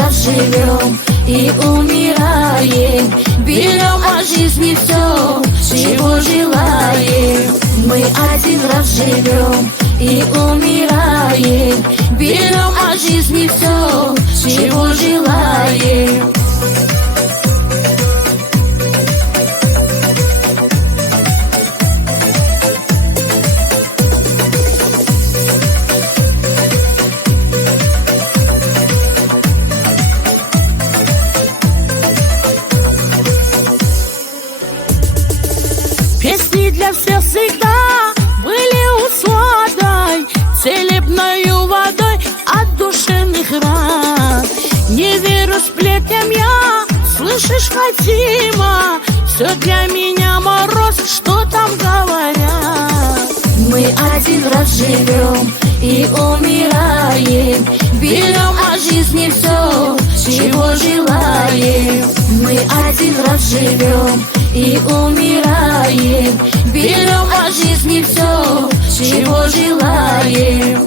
раз живем и умираем, берем от жизни все, чего желаем. Мы один раз живем и умираем, берем от жизни все, чего желаем. Песни для всех всегда были усладой, целебною водой от душевных ран. Не верю сплетням я, слышишь, Фатима, все для меня мороз, что там говорят. Мы один раз живем и умираем, берем от жизни все, чего желаем. Мы один раз живем и умираем, берем от жизни все, чего желаем.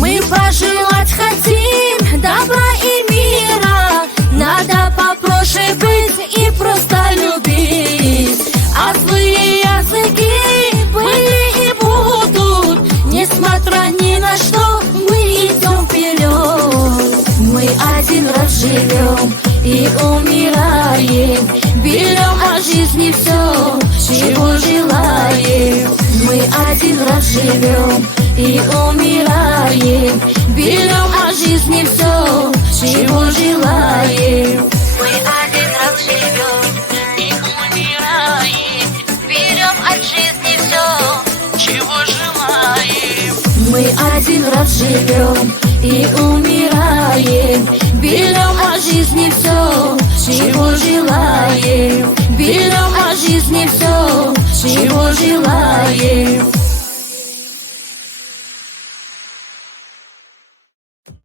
Мы пожелать хотим добра и мира, надо попроще быть и просто любить. А злые языки были и будут, несмотря ни на что, мы идем вперед. Мы один раз живем и умираем, берем от жизни все, чего желаем. Мы один раз живем и умираем, берем от жизни все, чего желаем. Мы один раз живем и умираем, берем от жизни все, чего желаем. Мы один раз живем и умираем, берем от жизни все, чего желаем. Берем от жизни все, чего желаем.